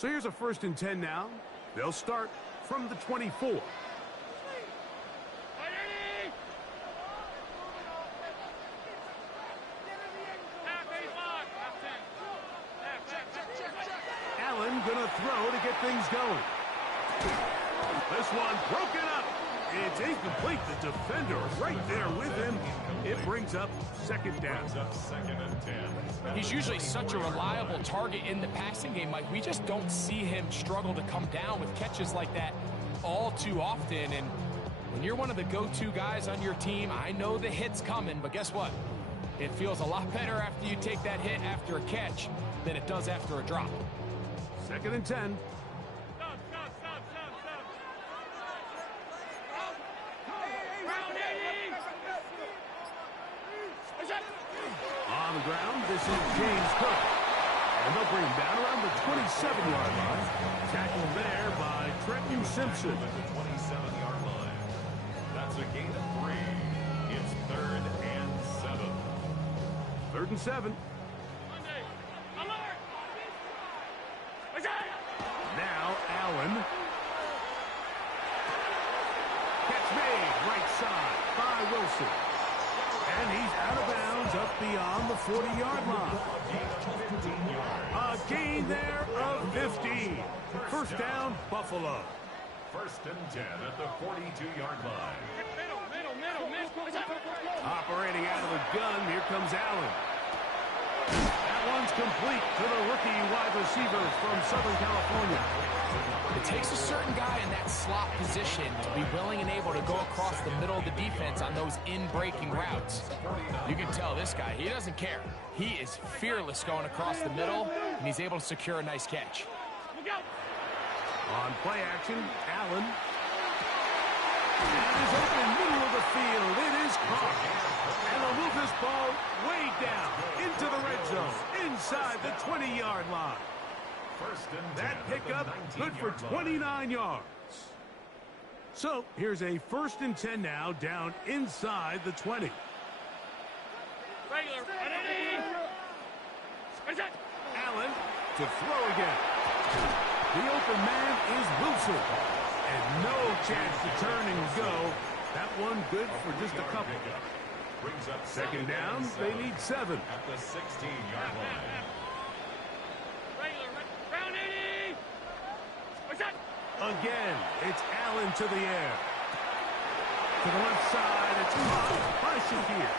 So here's a 1st and 10 now. They'll start from the 24. Allen gonna throw to get things going. This one broken up. It's incomplete. The defender right there with him. It brings up 2nd down. He's usually such a reliable target in the passing game, Mike. We just don't see him struggle to come down with catches like that all too often. And when you're one of the go-to guys on your team, I know the hit's coming, but guess what? It feels a lot better after you take that hit after a catch than it does after a drop. 2nd and 10. On the ground, this is James Cook. And they'll bring him down around the 27-yard line. Tackled there by Trenton Simpson. At the 27-yard line. That's a gain of 3. It's 3rd and 7. 3rd and 7. Now Allen. Catch made right side by Wilson. And he's out of bounds up beyond the 40-yard line. A gain there of 15. 1st down, Buffalo. 1st and 10 at the 42-yard line. Operating out of the gun, here comes Allen. That one's complete to the rookie wide receiver from Southern California. It takes a certain guy in that slot position to be willing and able to go across the middle of the defense on those in-breaking routes. You can tell this guy, he doesn't care. He is fearless going across the middle, and he's able to secure a nice catch. On play action, Allen. It is open middle of the field. It is caught. And they'll move this ball way down into the red zone, inside the 20-yard line. That pickup good for 29 yards. So here's a 1st and 10 now, down inside the 20. Allen to throw again. The open man is Wilson. And no chance to turn and go. That one good for just a couple. 2nd down, they need 7. At the 16-yard line. Again, it's Allen to the air. To the left side, it's caught by Shakir.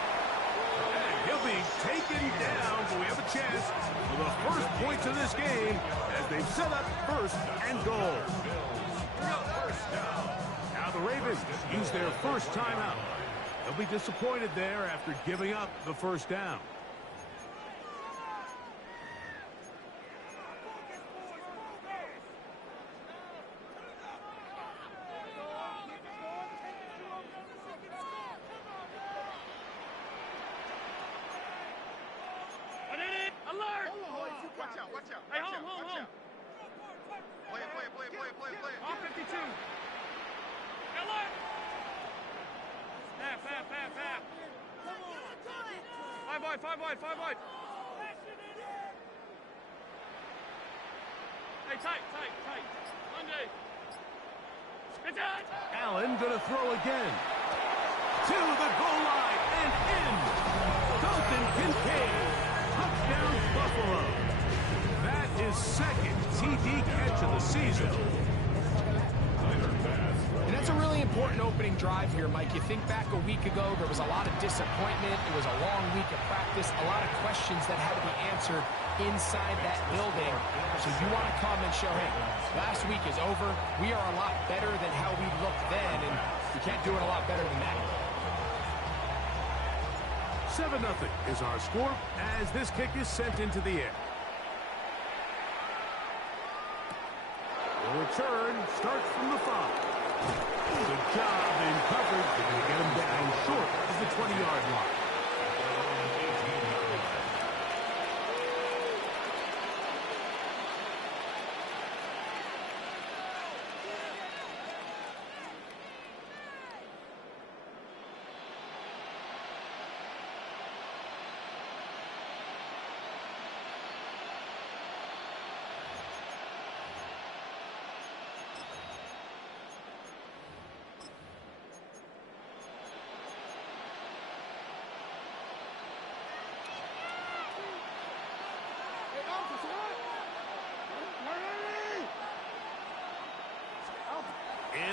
And he'll be taken down, but we have a chance for the first points of this game as they've set up 1st and goal. Now the Ravens use their first timeout. They'll be disappointed there after giving up the 1st down. Five wide. Hey, tight. Monday. Allen gonna throw again. To the goal line and in. Dalton Kincaid. Touchdown Buffalo. That is 2nd TD catch of the season. And that's a really important opening drive here, Mike. You think back a week ago, there was a lot of disappointment. It was a long week of practice, a lot of questions that had to be answered inside that building. So you want to come and show, hey, last week is over. We are a lot better than how we looked then, and you can't do it a lot better than that. 7-0 is our score as this kick is sent into the air. The return starts from the 5. Good job in coverage. They're going to get him down short of the 20-yard line.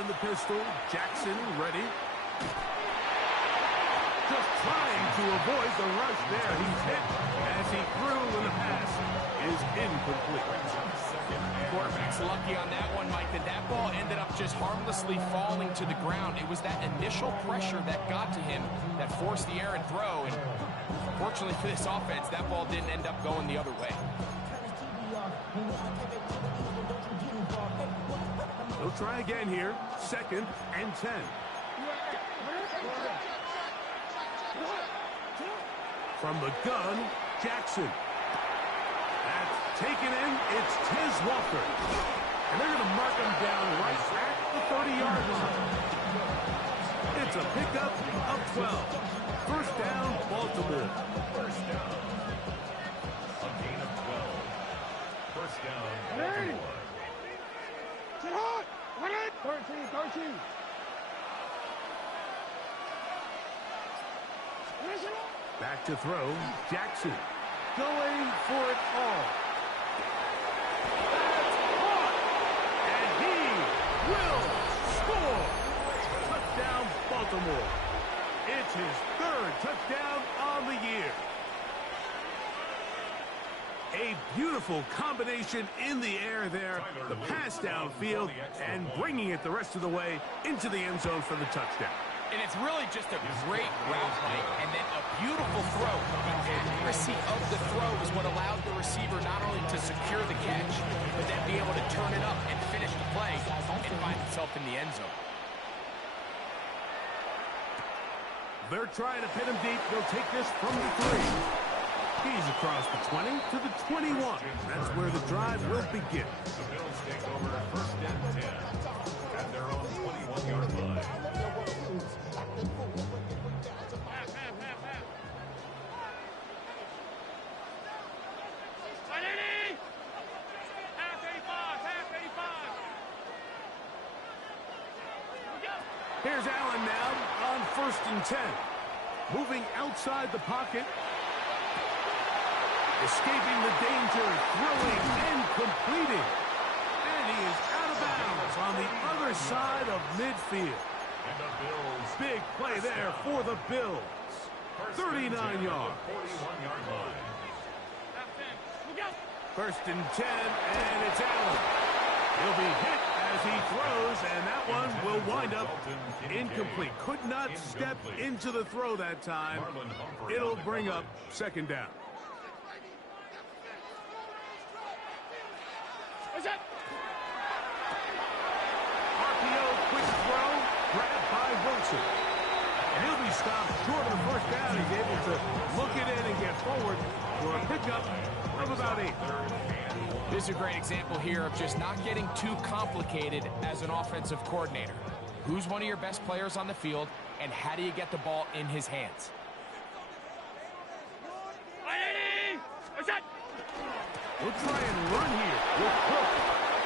the pistol. Jackson ready. Just trying to avoid the rush there. He's hit as he threw, and the pass is incomplete. Quarterback's lucky on that one, Mike, that ball ended up just harmlessly falling to the ground. It was that initial pressure that got to him that forced the errant throw, and fortunately for this offense, that ball didn't end up going the other way. They'll try again here. 2nd and 10. From the gun, Jackson. That's taken in. It's Tez Walker. And they're going to mark him down right at the 30-yard line. It's a pickup of 12. First down, Baltimore. First down. A gain of 12. First down, Baltimore. 13. Back to throw, Jackson. Going for it all. And he will score. Touchdown, Baltimore. It's his 3rd touchdown on the year. A beautiful combination in the air there. The pass downfield and bringing it the rest of the way into the end zone for the touchdown. And it's really just a great route, Mike, and then a beautiful throw. The accuracy of the throw is what allowed the receiver not only to secure the catch, but then be able to turn it up and finish the play and find himself in the end zone. They're trying to pin him deep. They'll take this from the 3. He's across the 20 to the 21. That's where the drive will begin. The Bills take over 1st and 10 at their own 21-yard line. Here's Allen now on 1st and 10. Moving outside the pocket. Escaping the danger, throwing and completing. And he is out of bounds on the other side of midfield. And the Bills. Big play there for the Bills. 39 yards. 41-yard line. 1st and 10, and it's Allen. He'll be hit as he throws, and that one will wind up incomplete. Could not step into the throw that time. It'll bring up 2nd down. RPO quick throw, grabbed by Wilson. And he'll be stopped short of the 1st down. He's able to look it in and get forward for a pickup of about 8. This is a great example here of just not getting too complicated as an offensive coordinator. Who's one of your best players on the field, and how do you get the ball in his hands? We'll try and run here with Cook.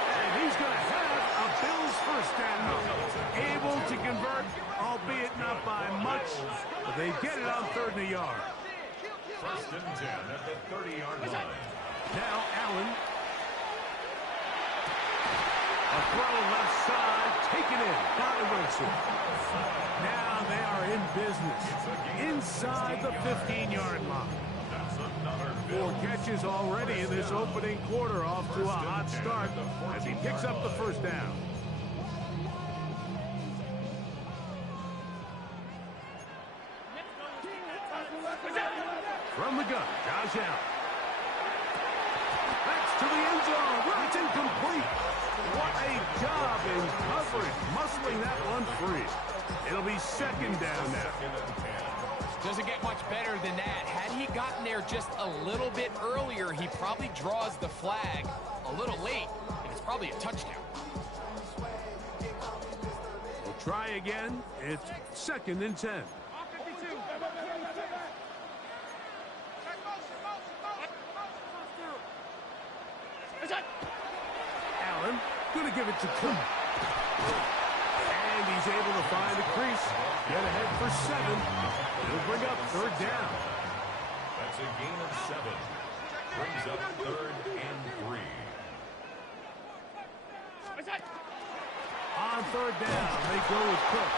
And he's going to have a Bills 1st down. Able to convert, albeit not by much, but they get it on 3rd and a yard. 1st and 10 at the 30-yard line. Now Allen. A throw left side, taken in by Wilson. Now they are in business inside the 15-yard line. That's another 4 catches already in this opening quarter, off to a hot start as he picks up the 1st down. From the gun, Josh Allen. That's to the end zone. Well, it's incomplete. What a job in coverage, muscling that one free. It'll be 2nd down now. Doesn't get much better than that. Had he gotten there just a little bit earlier, he probably draws the flag a little late, and it's probably a touchdown. We'll try again. It's 2nd and 10. Allen going to give it to Cook. And he's able to find the crease. Get ahead for 7. He'll bring up 3rd down. That's a gain of 7. Brings up 3rd and 3. On on third down. They go with Cook.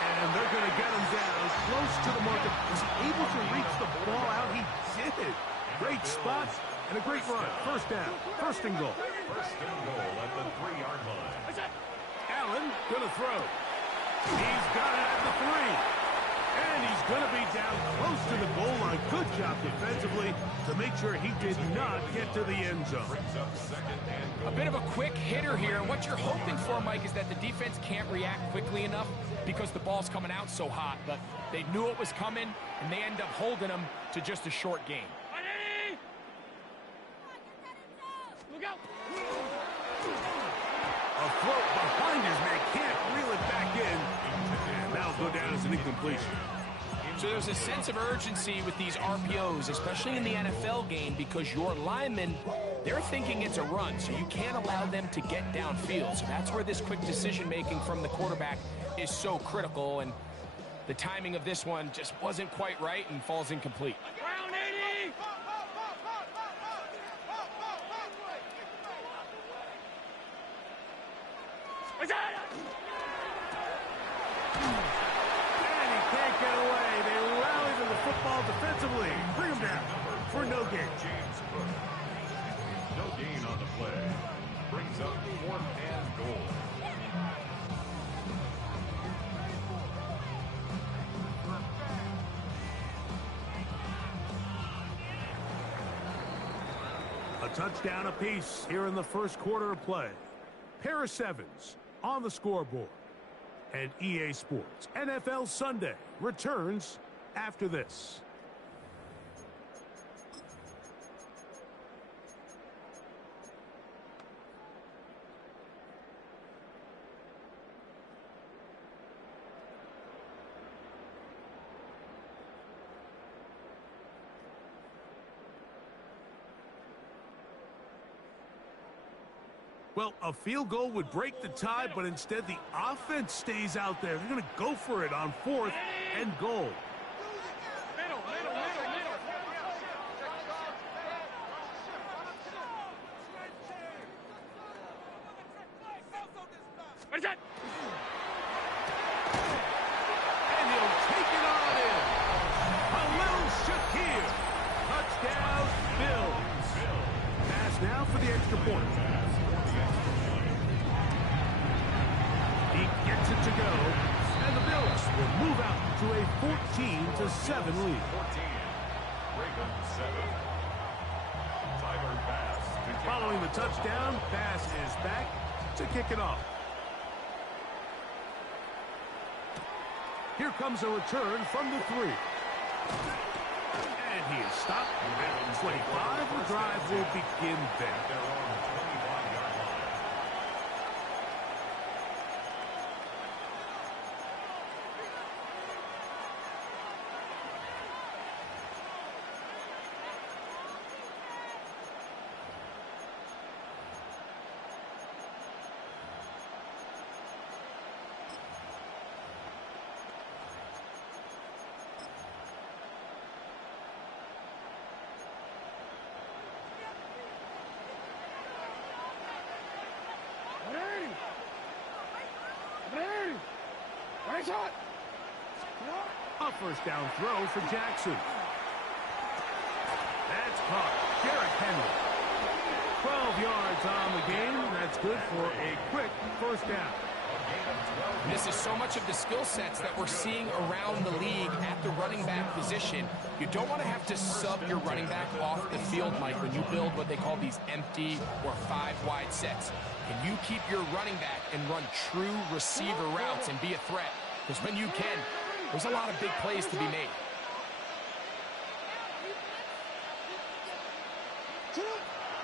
And they're going to get him down close to the marker. Was he able to reach the ball out? He did. Great spot and a great run. First down. First and goal. First and goal at the 3-yard line. Allen going to throw. He's got it at the 3. And he's going to be down close to the goal line. Good job defensively to make sure he did not get to the end zone. Brings up second and goal. A bit of a quick hitter here, and what you're hoping for, Mike, is that the defense can't react quickly enough because the ball's coming out so hot. But they knew it was coming, and they end up holding them to just a short game. Look out! A float behind his man, can't reel it back in. And that'll go down as an incompletion. So there's a sense of urgency with these RPOs, especially in the NFL game, because your linemen, they're thinking it's a run, so you can't allow them to get downfield. So that's where this quick decision-making from the quarterback is so critical, and the timing of this one just wasn't quite right and falls incomplete. Round 80! What's that? And he can't get away. They rally to the football defensively. Bring him down for no gain. James Cook. No gain on the play. Brings up 4th and goal. A touchdown apiece here in the first quarter of play. Paris Evans on the scoreboard. And EA Sports NFL Sunday returns after this. Well, a field goal would break the tie, but instead the offense stays out there. They're going to go for it on 4th and goal. Middle. What's that? And he'll take it on in. A little Shakir. Touchdown, Bills. Pass now for the extra point. He gets it to go, and the Bills will move out to a 14-7 lead. 14. Ravens 7. Tyler Bass. Following the touchdown, Bass is back to kick it off. Here comes a return from the 3. And he is stopped at 25. The drive will begin there. They're on the 21-yard line. A first down throw for Jackson. That's caught. Derrick Henry. 12 yards on the game. That's good for a quick first down. This is so much of the skill sets that we're seeing around the league at the running back position. You don't want to have to sub your running back off the field, Mike, when you build what they call these empty or 5-wide sets. Can you keep your running back and run true receiver routes and be a threat? Because when you can, there's a lot of big plays to be made.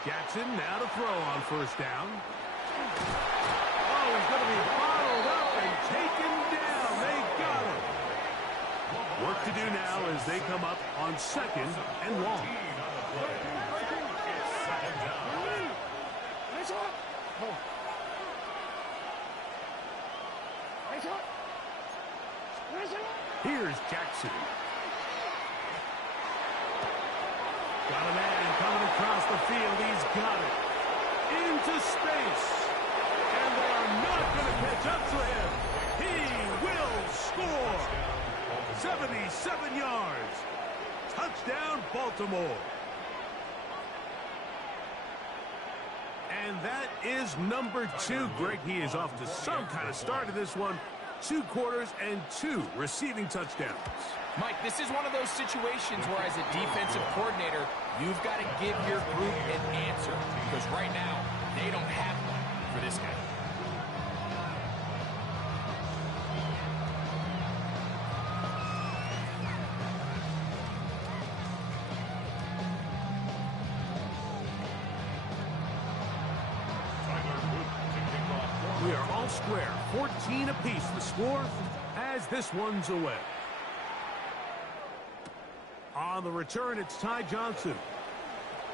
Jackson now to throw on first down. Oh, he's going to be bottled up and taken down. They got him. Work to do now as they come up on 2nd and long. Here's Jackson. Got a man coming across the field. He's got it. Into space. And they are not going to catch up to him. He will score. 77 yards. Touchdown, Baltimore. And that is number 2. Greg, he is off to some kind of start in this one. 2 quarters and 2 receiving touchdowns. Mike, this is one of those situations where as a defensive coordinator, you've got to give your group an answer. Because right now, they don't have one for this guy. We are all square. 14 apiece the score as this one's away. On the return, it's Ty Johnson.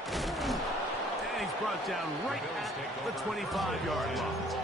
And he's brought down right at the 25-yard line.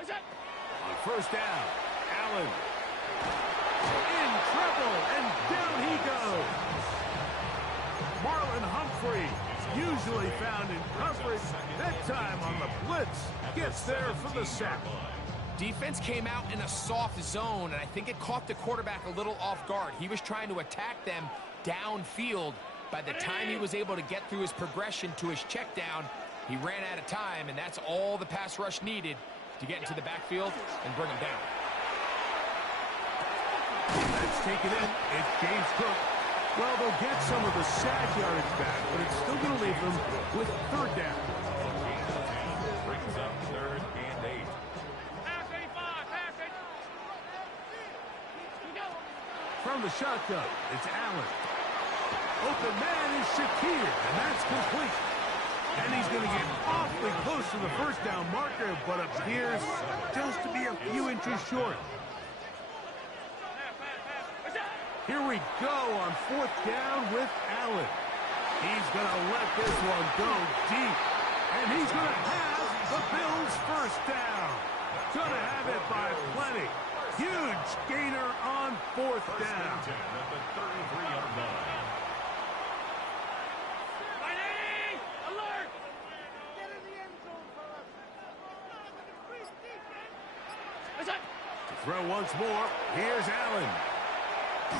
On first down, Allen in trouble, and down he goes. Marlon Humphrey, usually found in coverage, that time on the blitz, gets there for the sack. Defense came out in a soft zone, and I think it caught the quarterback a little off guard. He was trying to attack them downfield. By the time he was able to get through his progression to his check down, he ran out of time, and that's all the pass rush needed to get into the backfield and bring him down. That's taken in. It's James Cook. Well, they'll get some of the sack yardage back, but it's still going to leave them with third down. Brings up 3rd and 8. Pass 85, pass it. From the shotgun, it's Allen. Open man is Shakir, and that's complete. And he's going to get awfully close to the first down marker, but appears just to be a few inches short. Here we go on 4th down with Allen. He's going to let this one go deep. And he's going to have the Bills' first down. Going to have it by plenty. Huge gainer on 4th down. At the 33-yard line. Throw once more. Here's Allen.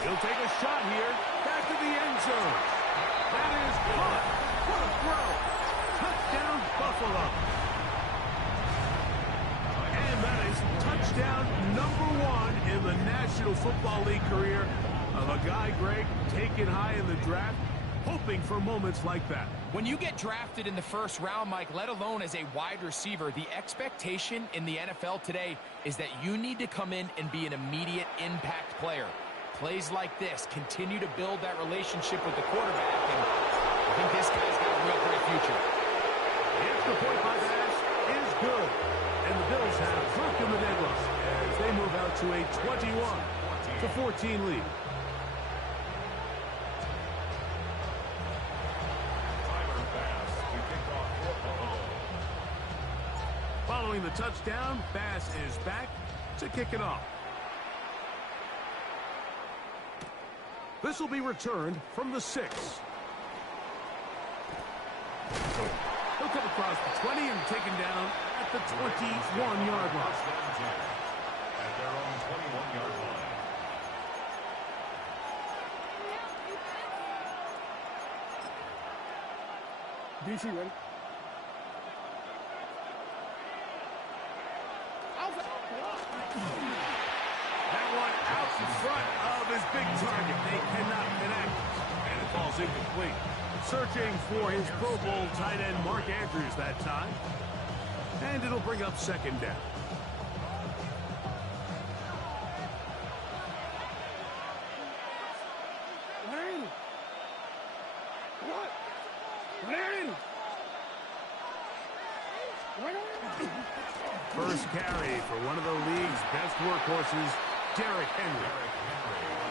He'll take a shot here. Back to the end zone. That is caught. What a throw. Touchdown, Buffalo. And that is touchdown number 1 in the National Football League career of a guy, Greg, taken high in the draft, hoping for moments like that. When you get drafted in the first round, Mike, let alone as a wide receiver, the expectation in the NFL today is that you need to come in and be an immediate impact player. Plays like this continue to build that relationship with the quarterback, and I think this guy's got a real bright future. The extra point by Bass is good, and the Bills have broken the deadlock as they move out to a 21-14 lead. Following the touchdown, Bass is back to kick it off. This will be returned from the 6. He'll come across the 20 and taken down at the 21-yard line. At their own 21-yard line. DC ready? That one out in front of his big target. They cannot connect, and it falls incomplete. Searching for his Pro Bowl tight end Mark Andrews that time, and it'll bring up 2nd down. First carry for one of the league's best workhorses, Derrick Henry.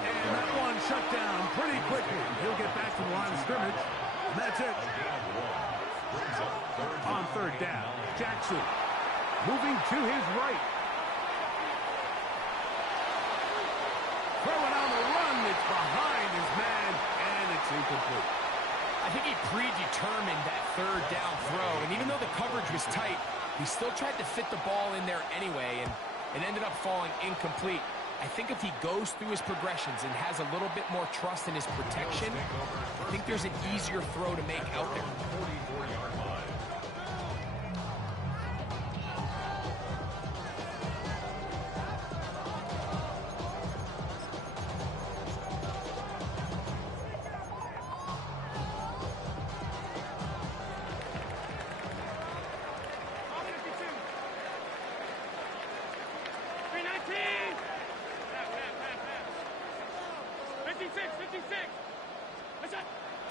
And that one shut down pretty quickly. He'll get back to the line of scrimmage. And that's it. On third down, Jackson moving to his right. Throwing on the run. It's behind his man, and it's incomplete. I think he predetermined that third down throw, and even though the coverage was tight, he still tried to fit the ball in there anyway, and it ended up falling incomplete. I think if he goes through his progressions and has a little bit more trust in his protection, I think there's an easier throw to make out there. 44-yard line.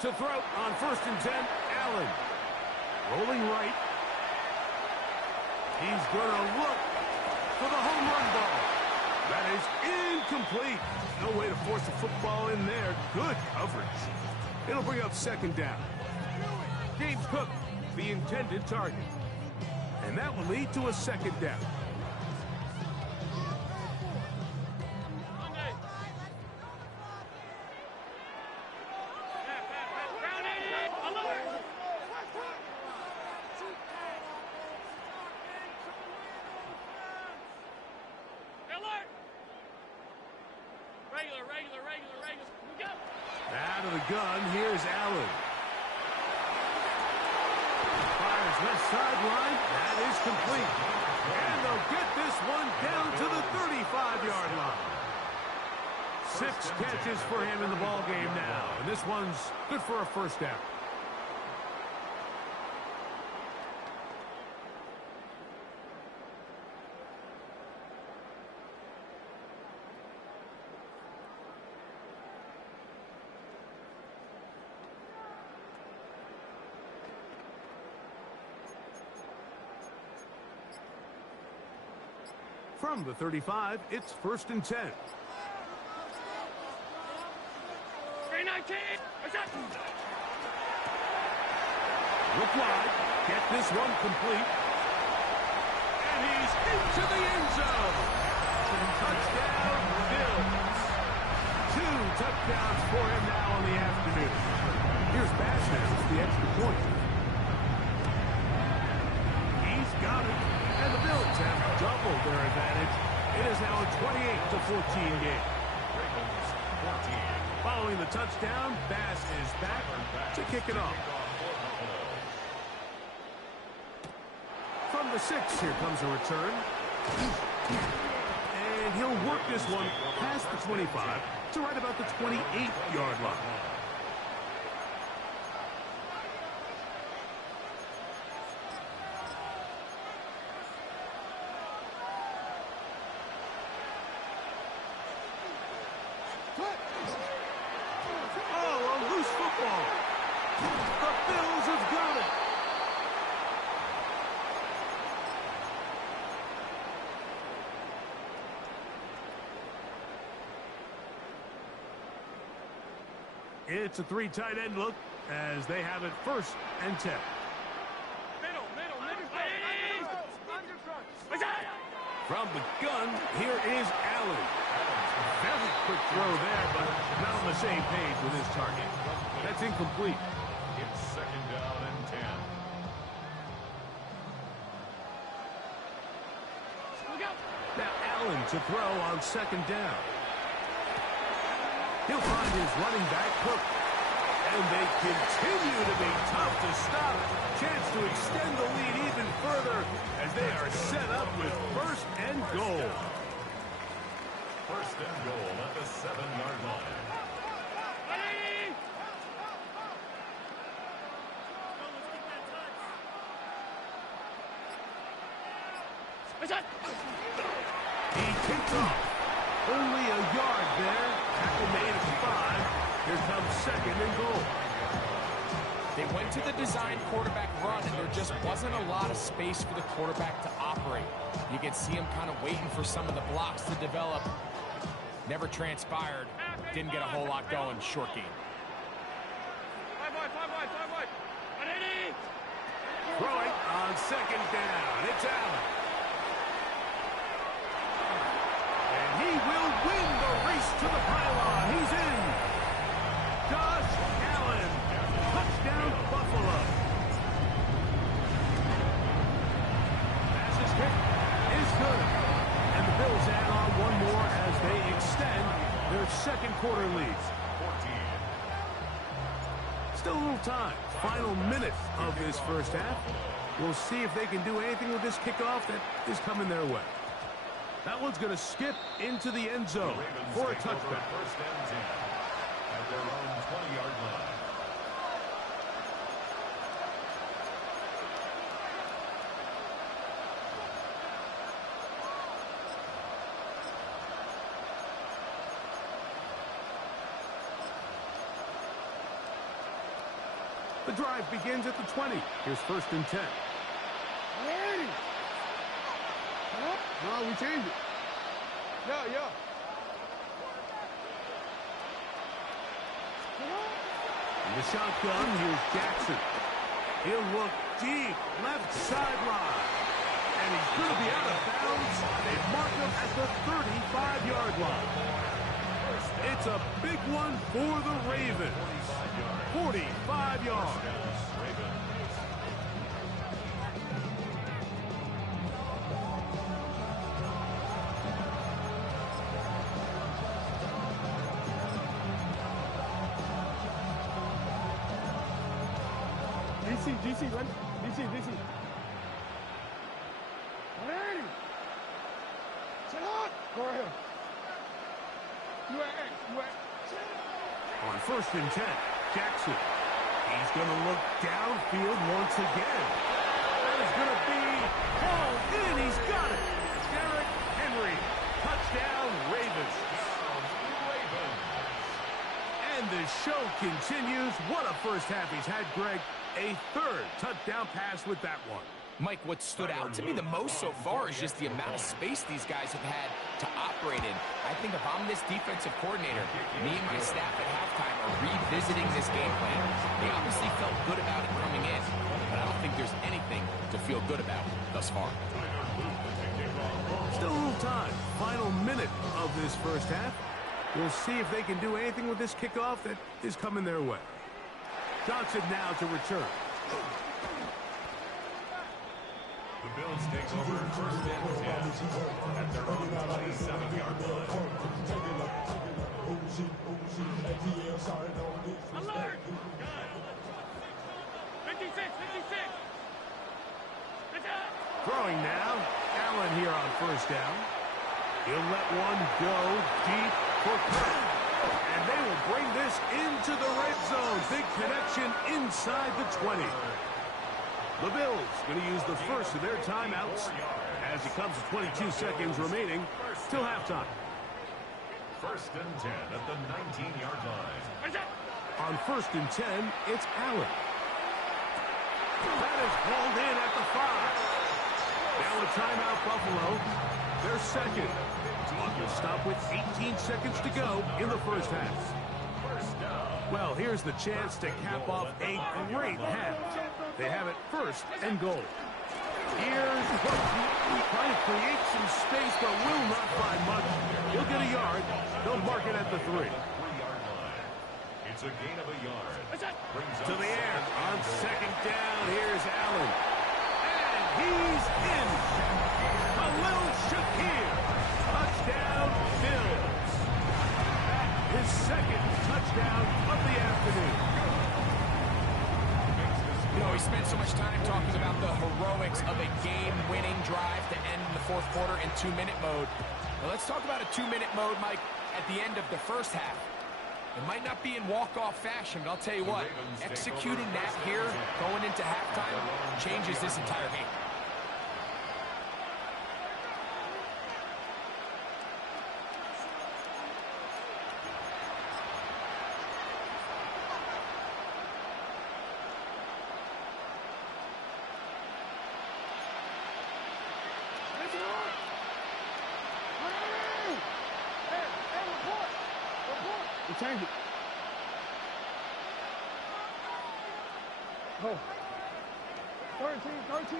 To throw on 1st and 10, Allen. Rolling right. He's going to look for the home run ball. That is incomplete. No way to force the football in there. Good coverage. It'll bring up 2nd down. James Cook, the intended target. And that will lead to a 2nd down. Out of the gun, here's Allen. Fires left sideline. That is complete. And they'll get this one down to the 35-yard line. 6 catches for him in the ball game now. And this one's good for a 1st down. From the 35, it's 1st and 10. 319. Look wide. Get this one complete. And he's into the end zone. Touchdown, Bills. 2 touchdowns for him now on the afternoon. Here's Bastards, the extra point. He's got it. And the Bills have doubled their advantage. It is now a 28-14 game. Following the touchdown, Bass is back to kick it off. From the 6, here comes a return. And he'll work this one past the 25 to right about the 28-yard line. It's a 3 tight end look as they have it 1st and 10. From the gun, here is Allen. Very quick throw there, but not on the same page with his target. That's incomplete. It's 2nd down and 10. Now Allen to throw on 2nd down. He'll find his running back, Cook. And they continue to be tough to stop. Chance to extend the lead even further as they are set up with 1st and goal. 1st and goal at the 7-yard line. He kicked off. Only a yard there. Tackle made at 5. Here comes 2nd and goal. They went to the design quarterback run, and there just wasn't a lot of space for the quarterback to operate. You can see him kind of waiting for some of the blocks to develop. Never transpired. Didn't get a whole lot going. Short game. Five wide. Ready? Throwing on second down. It's Allen. And he will win the race to the pylon. He's in. Josh Allen. Touchdown, Buffalo. Pass is kicked. Is good. And the Bills add on one more as they extend their second quarter lead. Still a little time. Final minute of this first half. We'll see if they can do anything with this kickoff that is coming their way. That one's going to skip into the end zone for a touchback. First and 10 at their own 20-yard line. The drive begins at the 20. Here's first and 10. Ready? No, we changed it. Yeah. In the shotgun, here's Jackson. He'll look deep, left sideline. And he's going to be out of bounds. They mark him at the 35-yard line. It's a big one for the Ravens. 45 yards. GC, run. DC. Ready? Sit on. Go ahead. You On first and 10, Jackson. He's going to look downfield once again. That is going to be hauled in. He's got it. Derrick Henry. Touchdown, Ravens. And the show continues. What a first half he's had, Greg. A third touchdown pass with that one. Mike, what stood out to me the most so far is just the amount of space these guys have had to operate in. I think if I'm this defensive coordinator, me and my staff at halftime are revisiting this game plan. They obviously felt good about it coming in, but I don't think there's anything to feel good about thus far. Still a little time. Final minute of this first half. We'll see if they can do anything with this kickoff that is coming their way. Johnson now to return. The Bills take over first and 10 at their own 27-yard line. Alert! 56. Throwing now. Allen here on first down. He'll let one go deep for Kirk. And they will bring this into the red zone. Big connection inside the 20. The Bills going to use the first of their timeouts as it comes to 22 seconds remaining till halftime. First and 10 at the 19-yard line. On first and 10, it's Allen. That is hauled in at the 5. Now a timeout, Buffalo. Their second. Clock will stop with 18 seconds to go in the first half. Well, here's the chance to cap off a great half. They have it first and goal. Here's Hook. Trying to create some space, but will not find much. He'll get a yard. They'll mark it at the 3. 3-yard line. It's a gain of a yard. To the air. On second down, here's Allen. And he's in. Khalil Shakir. Touchdown, Bills. His second touchdown of the afternoon. You know, we spent so much time talking about the heroics of a game-winning drive to end in the fourth quarter in 2-minute mode. Now let's talk about a 2-minute mode, Mike, at the end of the first half. It might not be in walk-off fashion, but I'll tell you what, executing that here, going into halftime, changes this entire game. change it. Go. 13.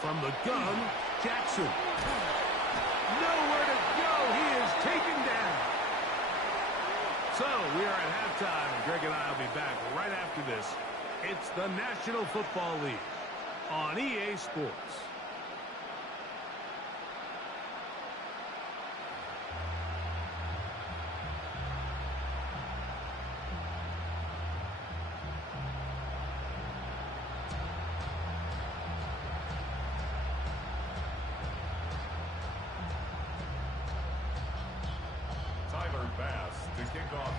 From the gun, Jackson. Nowhere to go. He is taken down. So we are at halftime. Greg and I will be back right after this. It's the National Football League on EA Sports.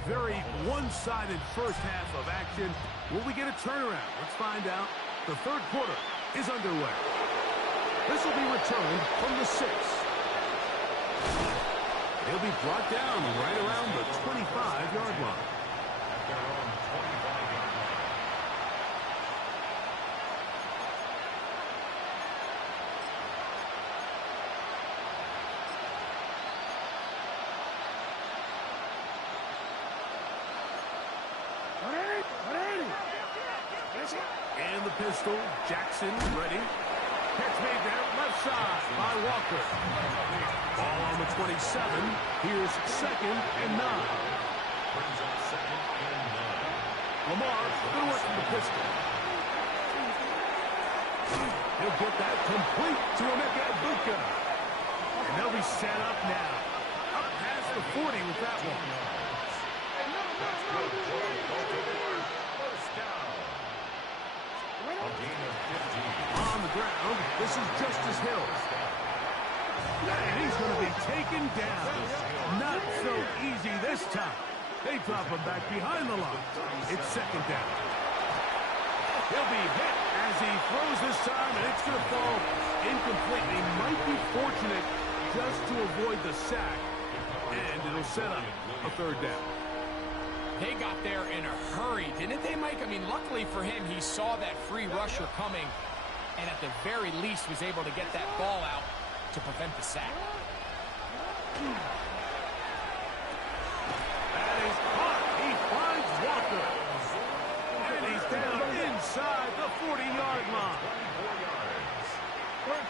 Very one-sided first half of action. Will we get a turnaround? Let's find out. The third quarter is underway. This will be returned from the 6. He'll be brought down right around the 25-yard line. At their own 25-yard line. And the pistol, Jackson ready. Catch made there, left side by Walker. Ball on the 27. Here's 2nd and 9. Brings up 2nd and 9. Lamar, good work from the pistol. He'll get that complete to Emeka Egbuka. And they'll be set up now. Up past the 40 with that one. First down. A gain of 15. On the ground, this is Justice Hill. And he's going to be taken down. Not so easy this time. They drop him back behind the line. It's 2nd down. He'll be hit as he throws this time, and it's going to fall incomplete. He might be fortunate just to avoid the sack, and it'll set up a 3rd down. They got there in a hurry, didn't they, Mike? I mean, luckily for him, he saw that free rusher coming, and at the very least was able to get that ball out to prevent the sack. That is caught. He finds Walker. And he's down inside the 40-yard line. 24 yards. And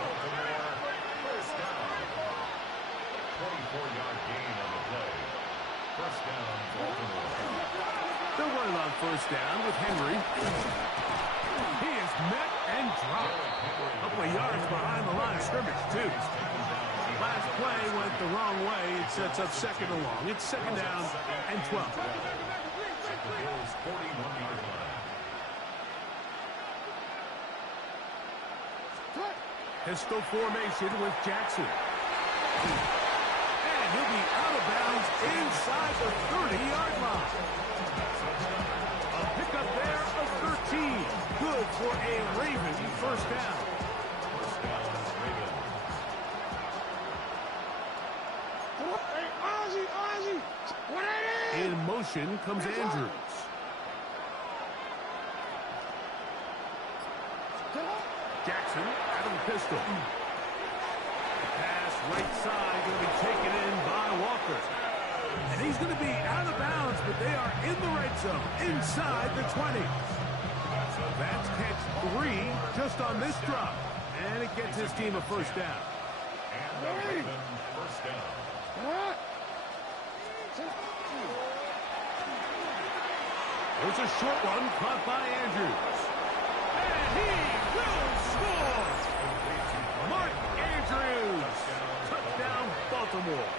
Baltimore, first down. 24-yard gain on the play. First down, Baltimore. They'll run it on first down with Henry. He is met and dropped. A couple of yards behind the line of scrimmage, too. Last play went the wrong way. It sets up 2nd and long. It's 2nd down and 12. At the Bills' 41-yard line. Pistol formation with Jackson. And he'll be out of bounds inside the 30-yard line. A pickup there of 13. Good for a Raven first down. First down, Ravens. Hey, Ozzie! What it is? In motion comes Andrews. Jackson out of the pistol. Pass right side going to be taken in by Walker. And he's going to be out of bounds, but they are in the red zone, inside the 20. So that's catch 3 just on this drop. And it gets his team a first down. And the Ravens first down. What? There's a short one caught by Andrews. And he will score! Mark Andrews! Touchdown, Baltimore.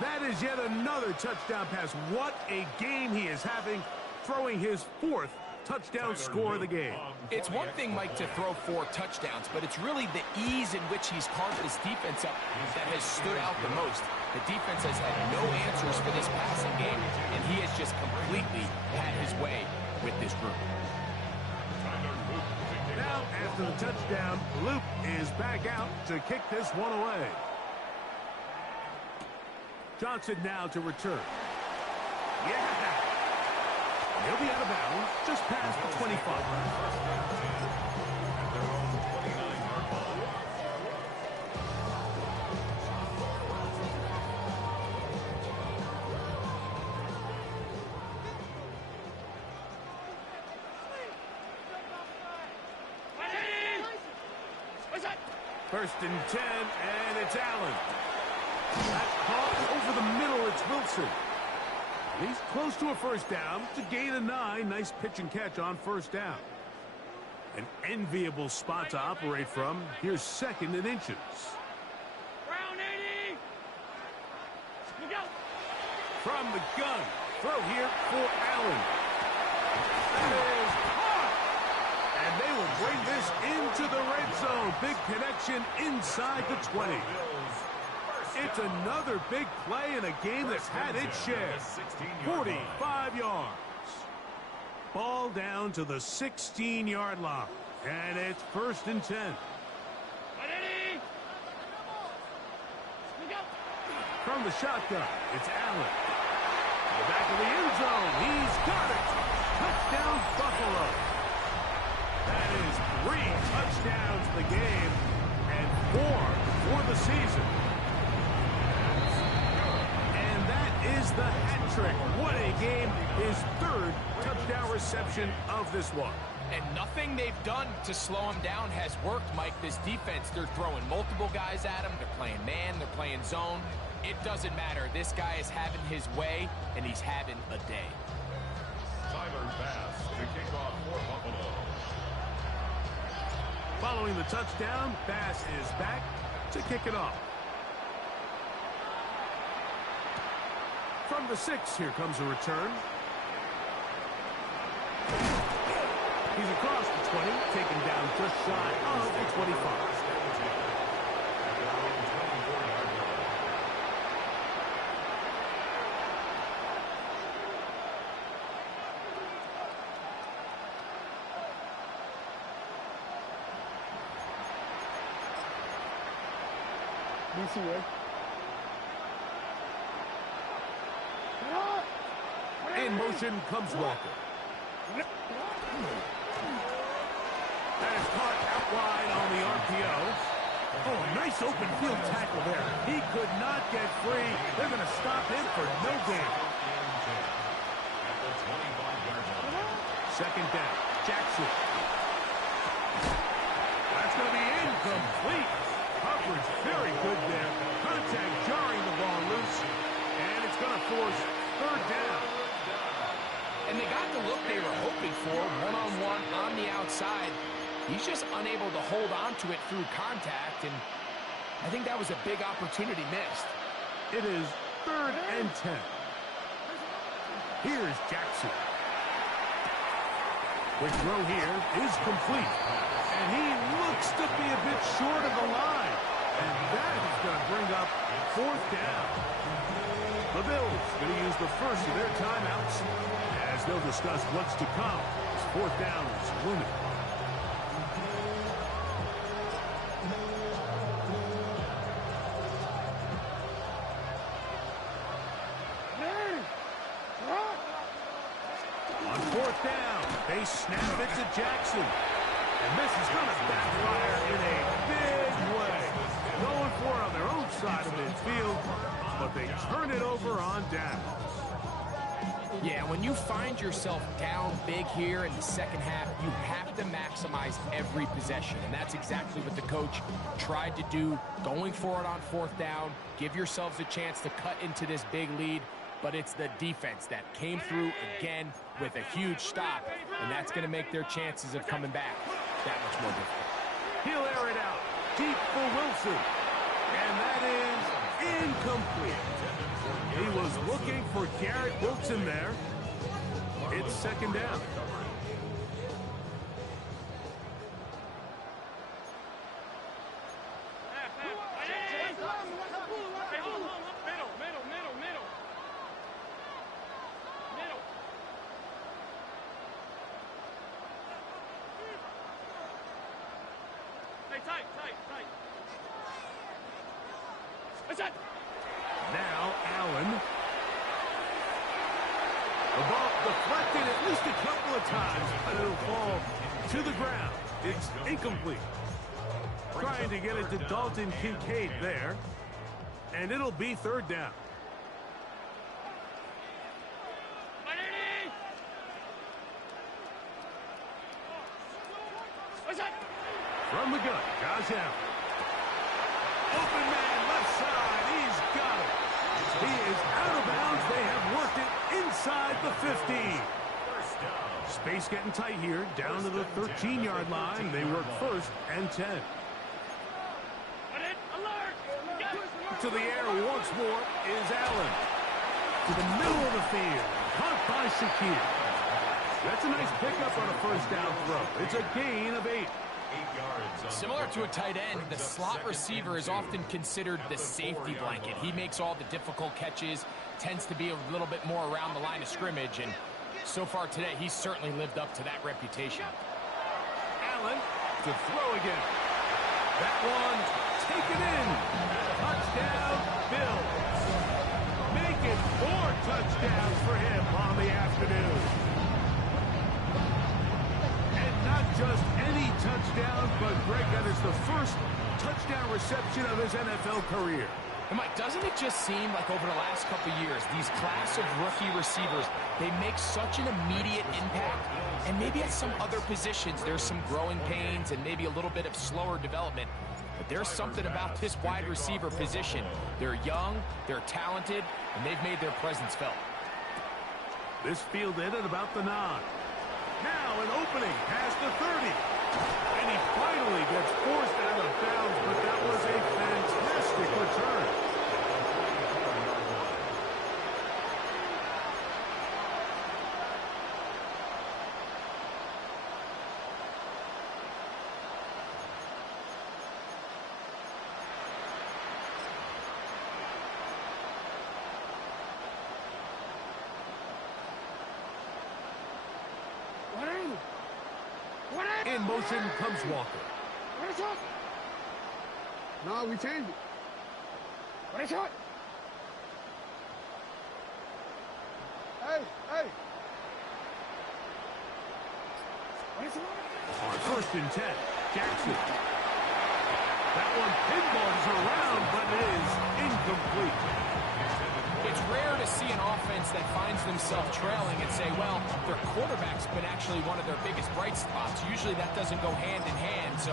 That is yet another touchdown pass. What a game he is having, throwing his 4th touchdown score of the game. It's one thing, Mike, to throw 4 touchdowns, but it's really the ease in which he's carved his defense up that has stood out the most. The defense has had no answers for this passing game, and he has just completely had his way with this group. Now, after the touchdown, Luke is back out to kick this one away. Johnson now to return. Yeah! He'll be out of bounds, just past the 25. First and 10, and it's Allen. That's caught over the middle. It's Wilson. He's close to a first down. It's a gain of 9. Nice pitch and catch on first down. An enviable spot to operate from. Here's second and inches. Brown 80. Look out. From the gun. Throw here for Allen. That is caught. And they will bring this into the red zone. Big connection inside the 20. It's another big play in a game that's had its share. 45 yards. Ball down to the 16-yard line. And it's first and 10. From the shotgun, it's Allen. To the back of the end zone. He's got it. Touchdown, Buffalo. That is 3 touchdowns in the game and 4 for the season. And that is the hat trick. What a game. His 3rd touchdown reception of this one. And nothing they've done to slow him down has worked, Mike. This defense, they're throwing multiple guys at him. They're playing man. They're playing zone. It doesn't matter. This guy is having his way, and he's having a day. Tyler Bass to kick off for Buffalo. Following the touchdown, Bass is back to kick it off. From the 6, here comes a return. He's across the 20, taken down just shy of the 25. In motion comes Walker. That is caught out wide on the RPO. Oh, a nice open field tackle there. He could not get free. They're going to stop him for no gain. Second down. Jackson. That's going to be incomplete. Coverage very good there. Contact jarring the ball loose. And it's going to force third down. And they got the look they were hoping for, one-on-one on the outside. He's just unable to hold on to it through contact, and I think that was a big opportunity missed. It is third and 10. Here's Jackson. Quick throw here is complete. And he looks to be a bit short of the line. And that is going to bring up fourth down. The Bills going to use the first of their timeouts as they'll discuss what's to come. As fourth down is looming. On fourth down, they snap it to Jackson. And this is going to backfire in a big way. Going for it on their own side of midfield, but they turn it over on downs. Yeah, when you find yourself down big here in the second half, you have to maximize every possession. And that's exactly what the coach tried to do, going for it on fourth down. Give yourselves a chance to cut into this big lead. But it's the defense that came through again with a huge stop. And that's going to make their chances of coming back that much more difficult. He'll air it out deep for Wilson. And that is incomplete. He was looking for Garrett Wilson there. It's second down. Now Allen. The ball deflected at least a couple of times, but it'll fall to the ground. It's incomplete. Trying to get it to Dalton Kincaid there. And it'll be third down. From the gun, Josh Allen. Open man, left side. He's got it. He is out of bounds. They have worked it inside the 15. Space getting tight here. Down to the 13-yard line. They work 1st and 10. To the air once more is Allen. To the middle of the field. Caught by Shakir. That's a nice pickup on a 1st down throw. It's a gain of 8. Similar to a tight end, the slot receiver is often considered the safety blanket. He makes all the difficult catches, tends to be a little bit more around the line of scrimmage, and so far today, he's certainly lived up to that reputation. Allen to throw again. That one taken in. Touchdown, Bills. Make it 4 touchdowns for him on the afternoon. And not just any touchdown, but Greg, that is the first touchdown reception of his NFL career. And Mike, doesn't it just seem like over the last couple of years, these class of rookie receivers, they make such an immediate impact, and maybe at some other positions, there's some growing pains and maybe a little bit of slower development, but there's something about this wide receiver position. They're young, they're talented, and they've made their presence felt. This fielded at about the 9. Now an opening past the 30. And he finally gets forced out of bounds, but that was a fantastic return. In motion comes Walker. What is it? No, we changed it. What is it? Hey, hey. What is it? On 1st and 10, Jackson. That one pinballs around, but it is incomplete. It's rare to see an offense that finds themselves trailing and say, well, their quarterback's been actually one of their biggest bright spots. Usually that doesn't go hand in hand, so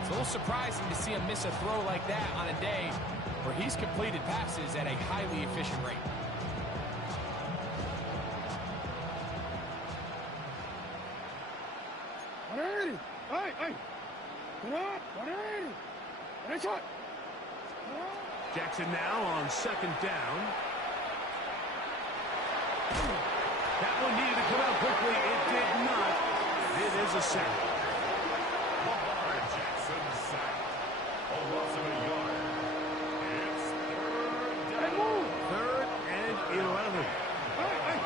it's a little surprising to see him miss a throw like that on a day where he's completed passes at a highly efficient rate. Hey, hey. What is it? Jackson now on 2nd down. That one needed to come out quickly. It did not. It is a sack. Jackson sack. A loss of a yard. It's 3rd down. 3rd and 11. Hey, hey.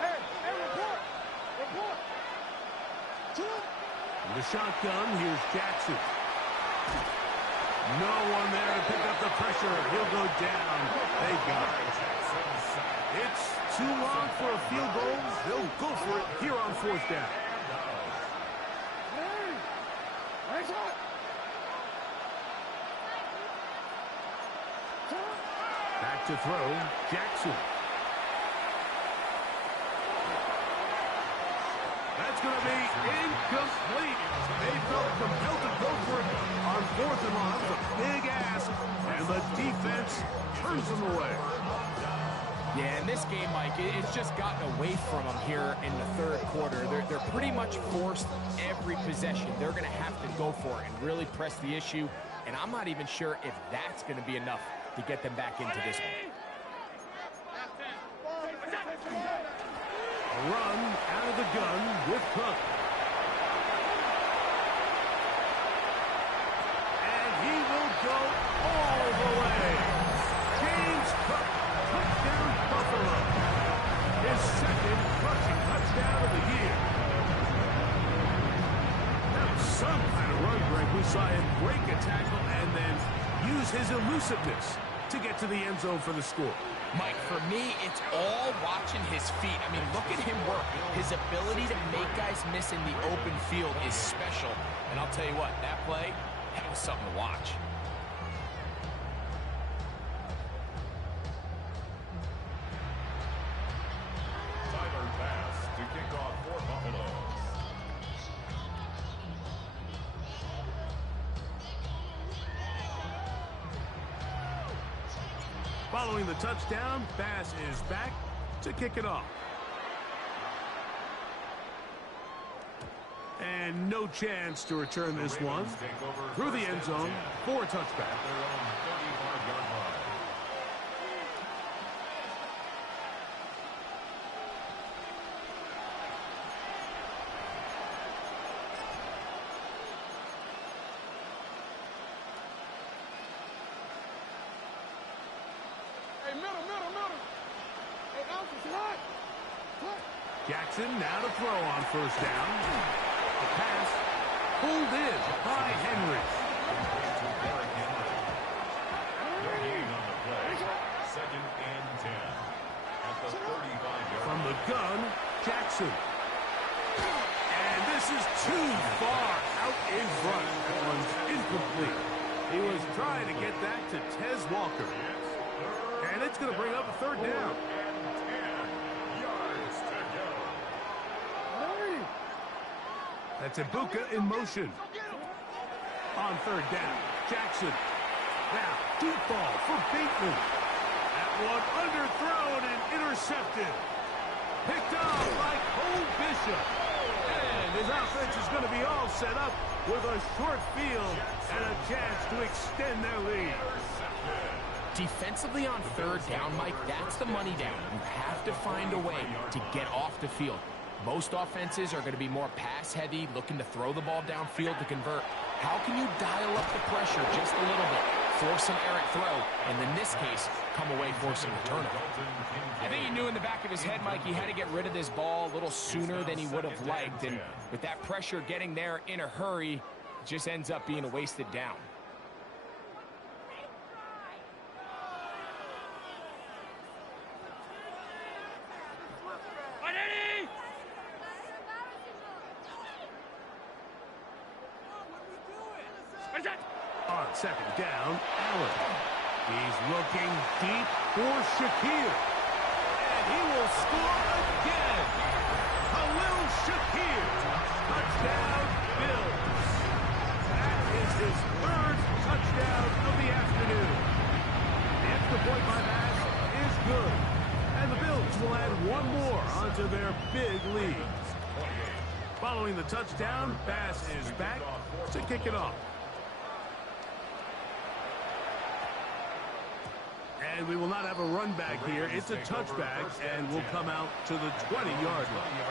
Hey, report. Report. In the shotgun, here's Jackson. No one there to pick up the pressure. He'll go down. They got it. It's too long for a field goal. They'll go for it here on 4th down. Back to throw, Jackson. That's going to be incomplete. They felt compelled to go for it on 4th and long. It was a big ask, and the defense turns them away. Yeah, in this game, Mike, it's just gotten away from them here in the 3rd quarter. They're pretty much forced every possession. They're going to have to go for it and really press the issue, and I'm not even sure if that's going to be enough to get them back into this one. A run out of the gun with Cook. And he will go all the way. James Cook, touchdown Buffalo. His 2nd rushing touchdown of the year. That was some kind of run break. We saw him break a tackle and then use his elusiveness to get to the end zone for the score. Mike, for me, it's all watching his feet. I mean, look at him work. His ability to make guys miss in the open field is special. And I'll tell you what, that play, that was something to watch. Tyler Bass to kick off for Buffalo. Following the touchdown, Bass is back to kick it off. And no chance to return this one through the end zone for a touchback. Hey, middle. Hey, Alpha, hot. Jackson now to throw on first down. The pass pulled in by Henry. Second and 10 at the 35-yard. From the gun, Jackson. And this is too far out in front. That one's incomplete. He was trying to get that to Tez Walker. And it's going to bring up a third down. That's Ibuka in motion. On third down, Jackson. Now, deep ball for Bateman. That one underthrown and intercepted. Picked off by Cole Bishop. And his offense is going to be all set up with a short field and a chance to extend their lead. Defensively on third down, Mike, that's the money down. You have to find a way to get off the field. Most offenses are going to be more pass-heavy, looking to throw the ball downfield to convert. How can you dial up the pressure just a little bit, force an errant throw, and in this case, come away forcing a turnover? I think he knew in the back of his head, Mike, he had to get rid of this ball a little sooner than he would have liked, and with that pressure getting there in a hurry, it just ends up being a wasted down. On second down, Allen. He's looking deep for Shakir. And he will score again. Khalil Shakir. Touchdown, Bills. That is his third touchdown of the afternoon. The extra point by Bass is good. And the Bills will add one more onto their big lead. Following the touchdown, Bass is back to kick it off. And we will not have a run back here. It's a touchback, and will come out to the 20-yard line.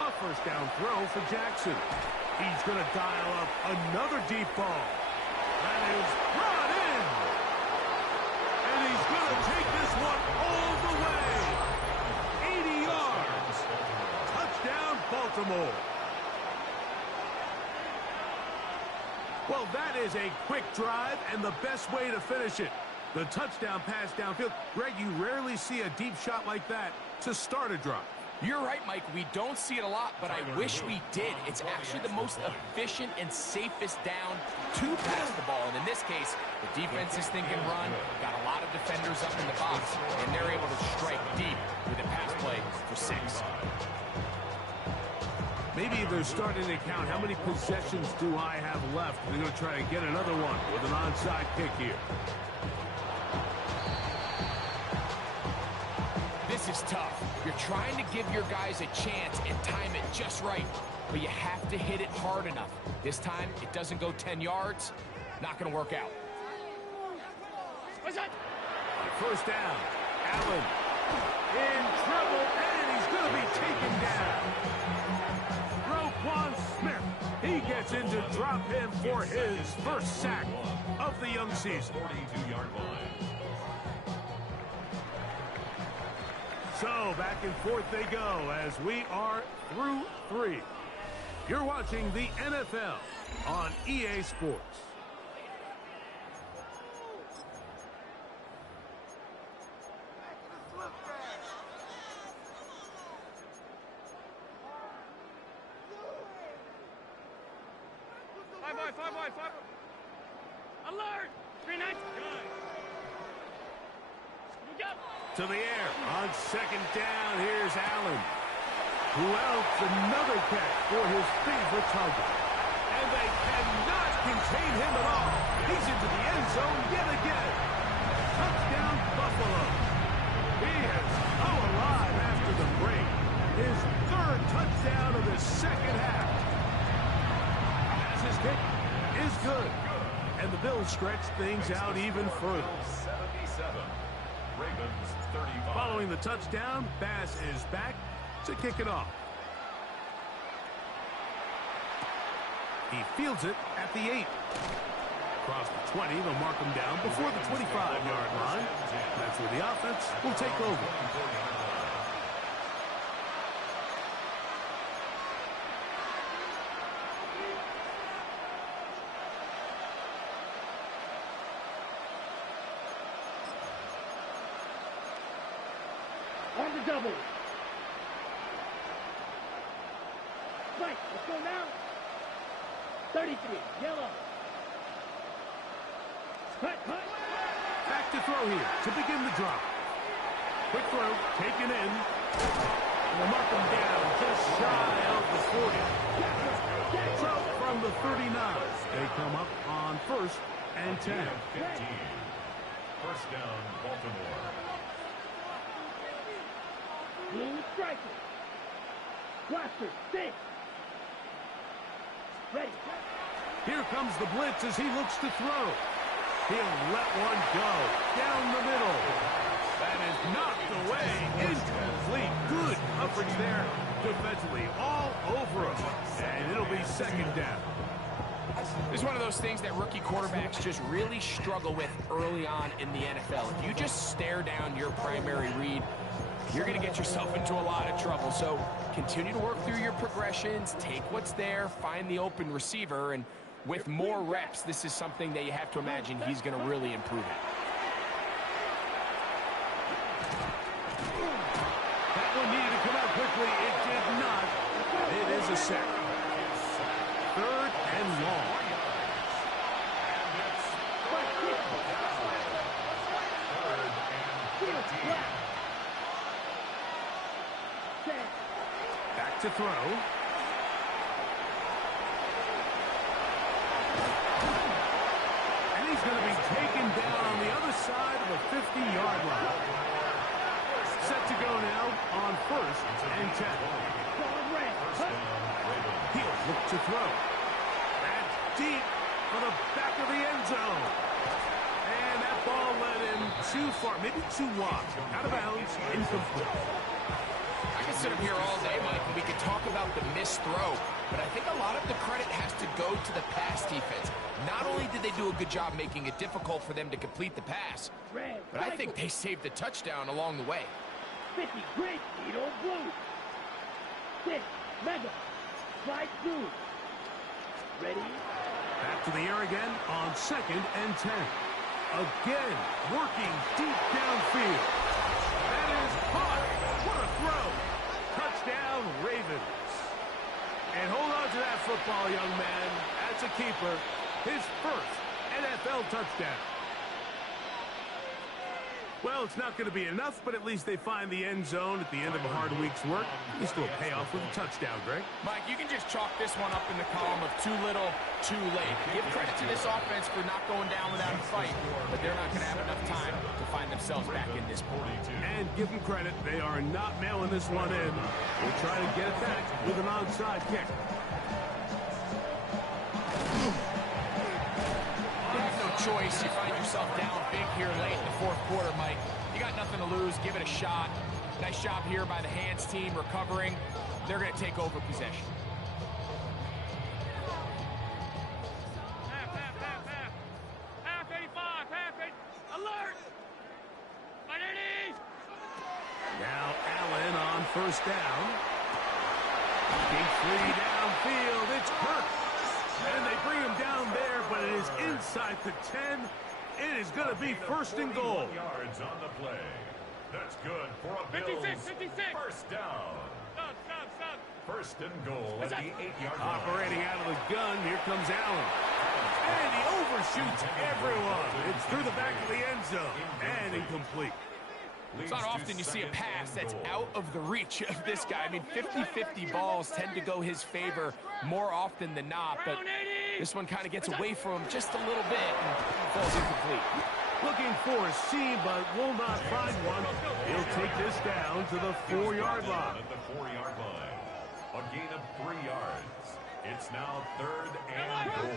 A first down throw for Jackson. He's going to dial up another deep ball. That is brought in. And he's going to take this one all the way. 80 yards. Touchdown, Baltimore. Well, that is a quick drive and the best way to finish it. The touchdown pass downfield. Greg, you rarely see a deep shot like that to start a drive. You're right, Mike. We don't see it a lot, but I wish we did. It's actually the most efficient and safest down to pass the ball. And in this case, the defense is thinking run, got a lot of defenders up in the box, and they're able to strike deep with a pass play for 6. Maybe they're starting to count how many possessions do I have left. They're going to try to get another one with an onside kick here. This is tough. You're trying to give your guys a chance and time it just right, but you have to hit it hard enough. This time, it doesn't go 10 yards. Not going to work out. First down, Allen in trouble, and he's going to be taken down. Roquan Smith, he gets in to drop him for his first sack of the young season. 42-yard line. So, back and forth they go as we are through 3. You're watching the NFL on EA Sports. Five. Alert! 3 nights. To the air. On second down, here's Allen, who outs another catch for his favorite target. And they cannot contain him at all. He's into the end zone yet again. Touchdown, Buffalo. He has come alive after the break. His third touchdown of the second half. As his kick is good. And the Bills stretch things out even further. 77. Ravens 35. Following the touchdown, Bass is back to kick it off. He fields it at the 8. Across the 20, they'll mark him down before the 25-yard line. That's where the offense will take over. On the double. Right, let's go now. 33, yellow. Cut. Back to throw here to begin the drop. Quick throw, taken in. And they'll mark him down just shy of the 40. Throw from the 39. They come up on 1st and 10. 15. First down, Baltimore. Blue striker. Blaster, 6. Ready. Here comes the blitz as he looks to throw. He'll let one go down the middle. That is knocked away. Incomplete. Good coverage there defensively. All over him. And it'll be second down. This is one of those things that rookie quarterbacks just really struggle with early on in the NFL. If you just stare down your primary read, you're going to get yourself into a lot of trouble. So continue to work through your progressions, take what's there, find the open receiver, and with more reps, this is something that you have to imagine he's going to really improve at. That one needed to come out quickly. It did not. It is a sack. 3rd and long. Back to throw. And he's going to be taken down on the other side of the 50-yard line. Set to go now on 1st and 10. He'll look to throw. That's deep for the back of the end zone. And that ball led him too far, maybe too wide. Out of bounds, incomplete. I can sit up here all day, Mike, and we can talk about the missed throw, but I think a lot of the credit has to go to the pass defense. Not only did they do a good job making it difficult for them to complete the pass, but I think they saved the touchdown along the way. 50, great, Tito, blue. 6, mega, slide through. Ready? Back to the air again on 2nd and 10. Again, working deep downfield. That is caught. What a throw. Touchdown, Ravens. And hold on to that football, young man. That's a keeper. His first NFL touchdown. Well, it's not going to be enough, but at least they find the end zone at the end of a hard week's work. This will pay off with a touchdown, Greg. Mike, you can just chalk this one up in the column of too little, too late. Give credit to this offense for not going down without a fight, but they're not going to have enough time to find themselves back in this point. And give them credit, they are not mailing this one in. They'll try to get it back with an onside kick. Choice. You find yourself down big here late in the 4th quarter, Mike. You got nothing to lose. Give it a shot. Nice job here by the hands team recovering. They're going to take over possession. Half 85, half 8. Alert! My knees! Now Allen on 1st down. Big 3 downfield. It's Kirk. And they bring him down there, but it is inside the 10. It is going to be 1st and goal. Yards on the play. That's good for a Bills 56. first down. Stop. 1st and goal at the 8-yard line. Operating out of the gun, here comes Allen. And he overshoots everyone. It's through the back of the end zone and incomplete. It's not often you see a pass that's out of the reach of this guy. I mean, 50-50 balls tend to go his favor more often than not, but this one kind of gets away from him just a little bit and falls incomplete. Looking for a seam, but will not find one. He'll take this down to the 4-yard line. At the 4-yard line. A gain of 3 yards. It's now 3rd and goal.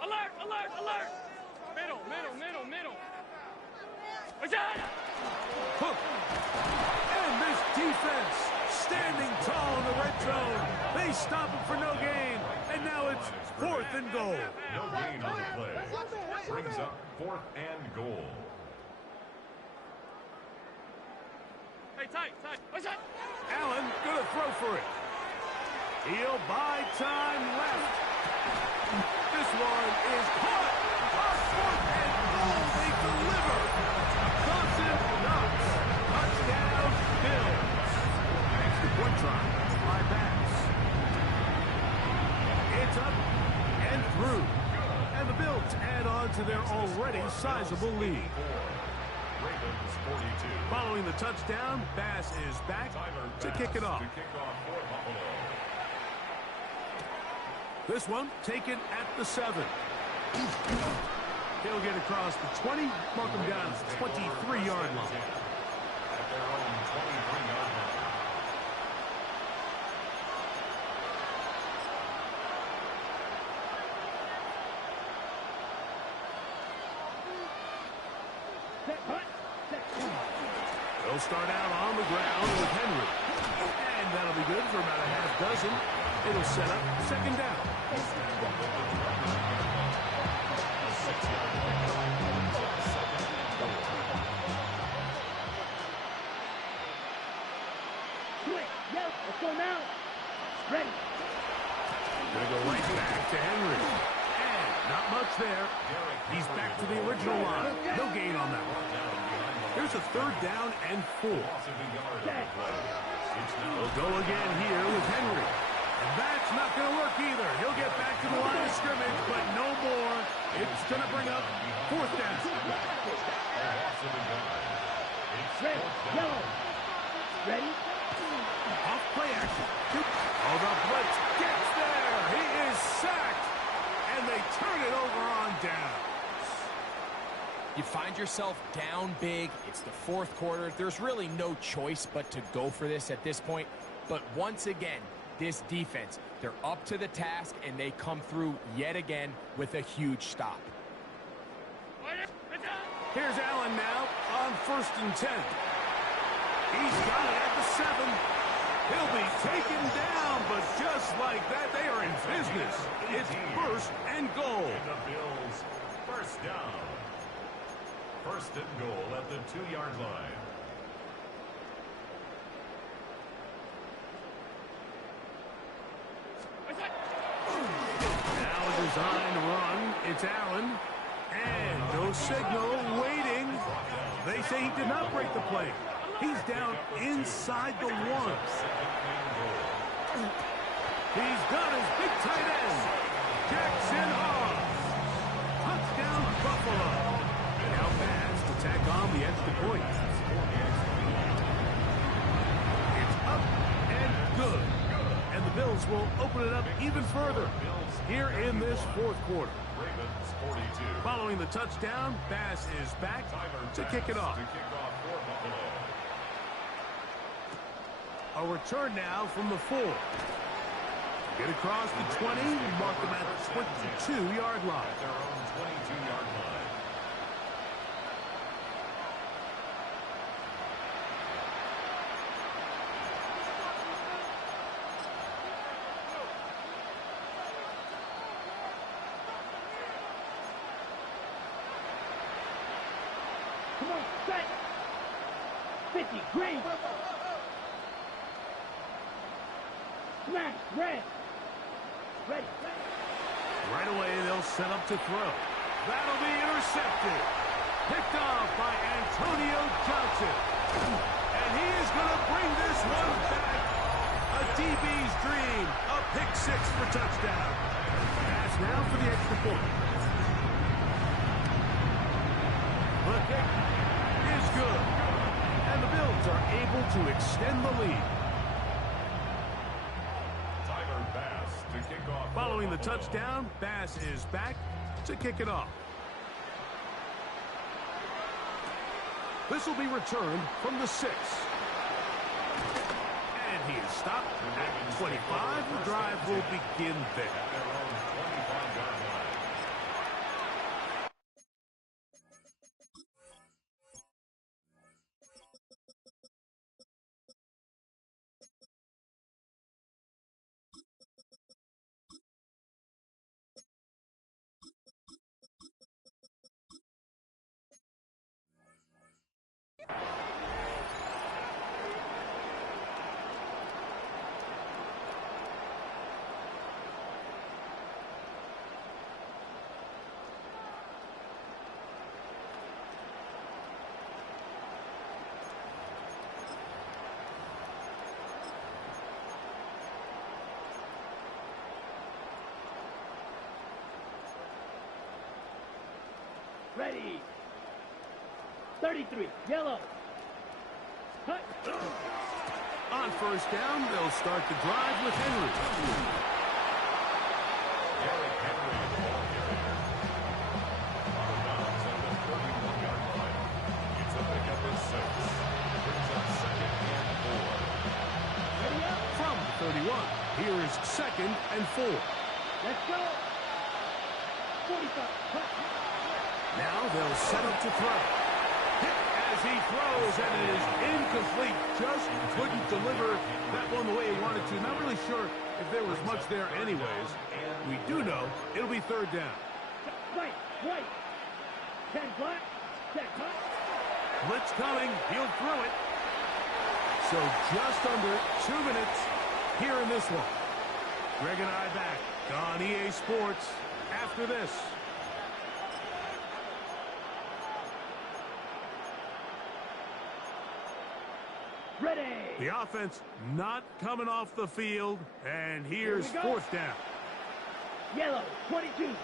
Alert, alert, alert! Middle, middle, middle, middle. Hook. And this defense standing tall in the red zone. They stop him for no gain. And now it's 4th and goal. No gain on the play. Brings up 4th and goal. Hey, tight, tight. What's that? Allen gonna throw for it. He'll buy time left. This one is caught. On 4th and goal, they deliver. Dawson Knox. Touchdown, Bills. Extra point try by Bass. It's up and through. And the Bills add on to their already sizable lead. Ravens 42. Following the touchdown, Bass is back to kick it off. To kick off for Buffalo. This one taken at the 7. He'll get across the 20, mark him down at the 23-yard line. At their own 23-yard line. They'll start out on the ground with Henry. And that'll be good for about a half dozen. It'll set up 2nd down. Let's go now. Ready. Gonna go right back to Henry. And not much there. He's back to the original line. No gain on that one. Here's a 3rd down and 4. They'll go again here with Henry. And that's not going to work either. He'll get back to the line of scrimmage, but no more. It's going to bring up 4th down. Red, yellow. Ready? Off play action. Oh, the blitz gets there. He is sacked. And they turn it over on down. You find yourself down big. It's the 4th quarter. There's really no choice but to go for this at this point. But once again, this defense, they're up to the task, and they come through yet again with a huge stop. Here's Allen now on 1st and 10. He's got it at the 7. He'll be taken down, but just like that, they are in business. It's 1st and goal. The Bills, 1st down. 1st and goal at the 2-yard line. Now a designed run. It's Allen. And no signal waiting. They say he did not break the play. He's down inside the 1. He's got his big tight end, Jackson Hawes. Touchdown, Buffalo. Now Bass to tack on the extra point. It's up and good. And the Bills will open it up even further here in this 4th quarter. Ravens 42. Following the touchdown, Bass is back to kick it off. To kick off for Buffalo. A return now from the 4. Get across the 20, mark them at the 22-yard line. At their own 22-yard line. Come on, set. 50, green. Smash, red. Ready. Right away, they'll set up to throw. That'll be intercepted. Picked off by Antonio Johnson. And he is going to bring this one back. A DB's dream. A pick six for touchdown. Pass now for the extra point. The kick is good. And the Bills are able to extend the lead. Tyler Bass to kick off. Following the touchdown, Bass is back to kick it off. This will be returned from the 6. And he is stopped at 25. The drive will begin there. At their own 25-yard line. Ready. 33, yellow. Cut. On first down, they'll start the drive with Henry. Derrick Henry, the ball carrier. Out of bounds on the 31-yard line. It's a pickup of 6. Brings up 2nd and 4. Ready up. From the 31, here is 2nd and 4. Let's go. 45. Cut. Now they'll set up to throw. As he throws, and it is incomplete. Just couldn't deliver that one the way he wanted to. Not really sure if there was much there anyways. We do know it'll be 3rd down. Right. 10 black. Check. Cut. Blitz coming. He'll throw it. So just under 2 minutes here in this one. Greg and I back on EA Sports after this. Ready. The offense not coming off the field, and here's 4th down. Yellow. 22.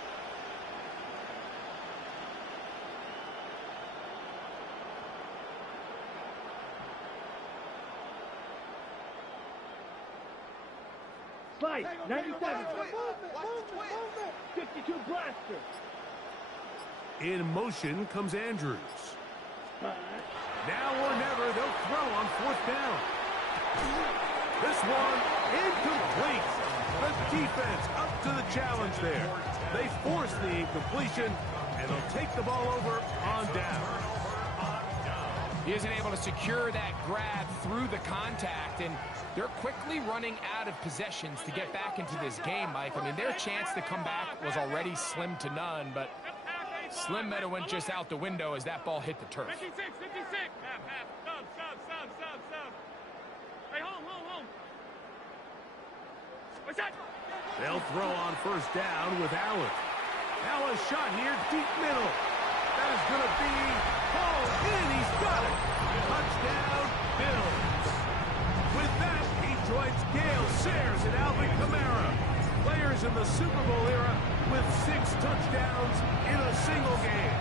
Slide. 97. 52 blaster. In motion comes Andrews. Cut. Now or never, they'll throw on 4th down. This one incomplete. The defense up to the challenge there. They force the incompletion, and they'll take the ball over on down. He isn't able to secure that grab through the contact, and they're quickly running out of possessions to get back into this game, Mike. I mean, their chance to come back was already slim to none, but Slim Meadow went just out the window as that ball hit the turf. 56. Stop. Hey, home. What's that? They'll throw on 1st down with Allen. Now a shot here, deep middle. That is going to be hauled in. He's got it. Touchdown, Bills. With that, he joins Gale Sayers and Alvin Kamara. Players in the Super Bowl era with 6 touchdowns in a single game.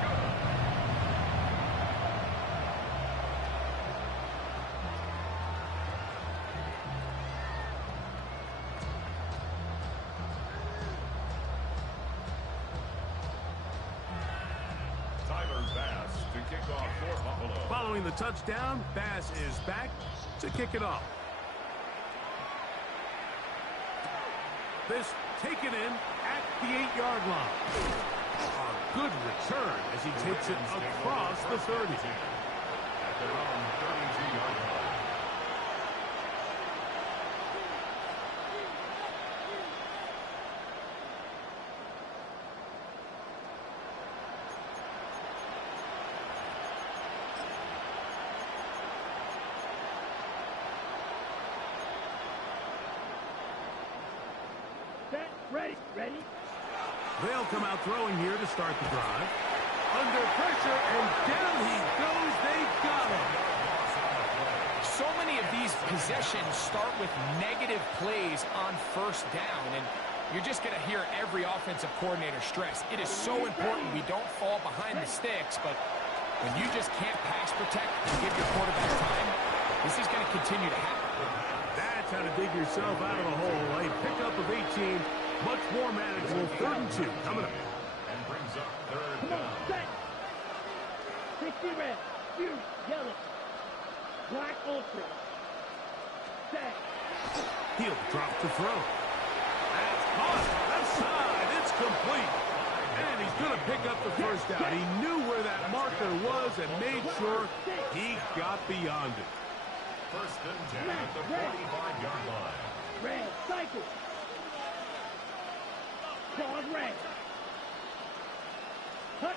Tyler Bass to kick off for Buffalo. Following the touchdown, Bass is back to kick it off. This taken in at the 8-yard line. A good return as he takes it across the 30. At their own 32-yard line. Ready. They'll come out throwing here to start the drive. under pressure, and down he goes. They got him. So many of these possessions start with negative plays on first down, and you're just going to hear every offensive coordinator stress. It is so important we don't fall behind the sticks, but when you just can't pass protect and give your quarterback time, this is going to continue to happen. That's how to dig yourself out of the hole. A pickup of 18, much more manageable. 3rd and 2 coming up. And brings up 3rd Come on, down. set. 60 red, blue, yellow, black ultra. Set. He'll drop to throw. That's caught. Left side. It's complete. And he's going to pick up the first down. He knew where that marker was and made sure he got beyond it. 1st and 10 at the 45-yard line. Red, cycle. Pause red. Cut.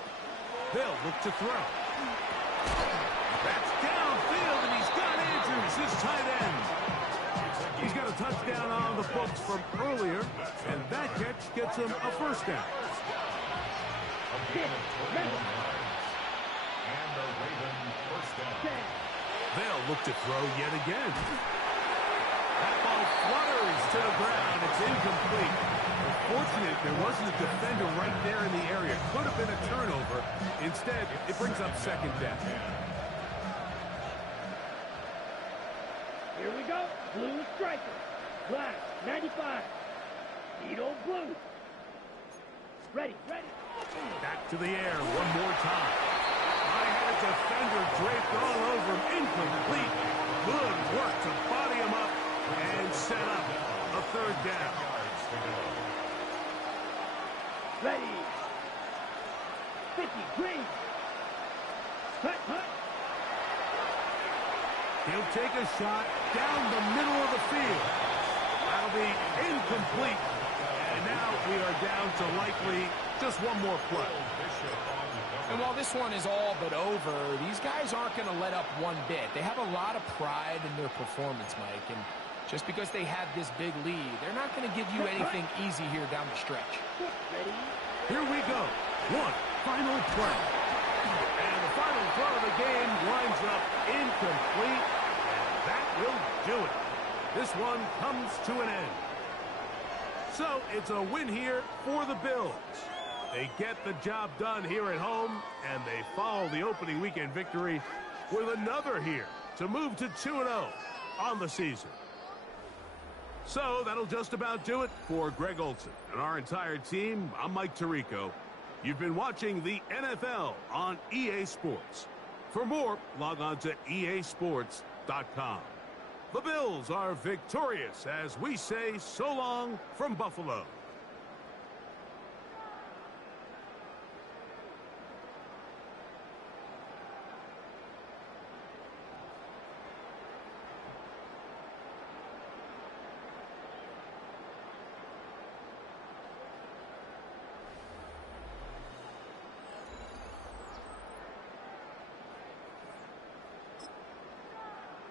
They'll look to throw. That's downfield, and he's got Andrews, his tight end. He's got a touchdown on the books from earlier, and that catch gets him a first down. And the Raven first down. They'll look to throw yet again. That ball flutters to the ground. It's incomplete. Fortunate there wasn't a defender right there in the area. Could have been a turnover. Instead, it brings up 2nd down. Here we go. Blue striker. Black, 95. Needle blue. Ready, ready. Back to the air one more time. I had a defender draped all over him. Incomplete. Good work to body him up and set up a 3rd down. Ready. 50, green. Cut, cut. He'll take a shot down the middle of the field. That'll be incomplete. And now we are down to likely just one more play. And while this one is all but over, these guys aren't going to let up one bit. They have a lot of pride in their performance, Mike. And just because they have this big lead, they're not going to give you anything easy here down the stretch. Ready. Here we go. One final play. And the final throw of the game winds up incomplete. And that will do it. This one comes to an end. So it's a win here for the Bills. They get the job done here at home, and they follow the opening weekend victory with another here to move to 2-0 on the season. So that'll just about do it for Greg Olsen and our entire team. I'm Mike Tirico. You've been watching the NFL on EA Sports. For more, log on to easports.com. The Bills are victorious as we say so long from Buffalo.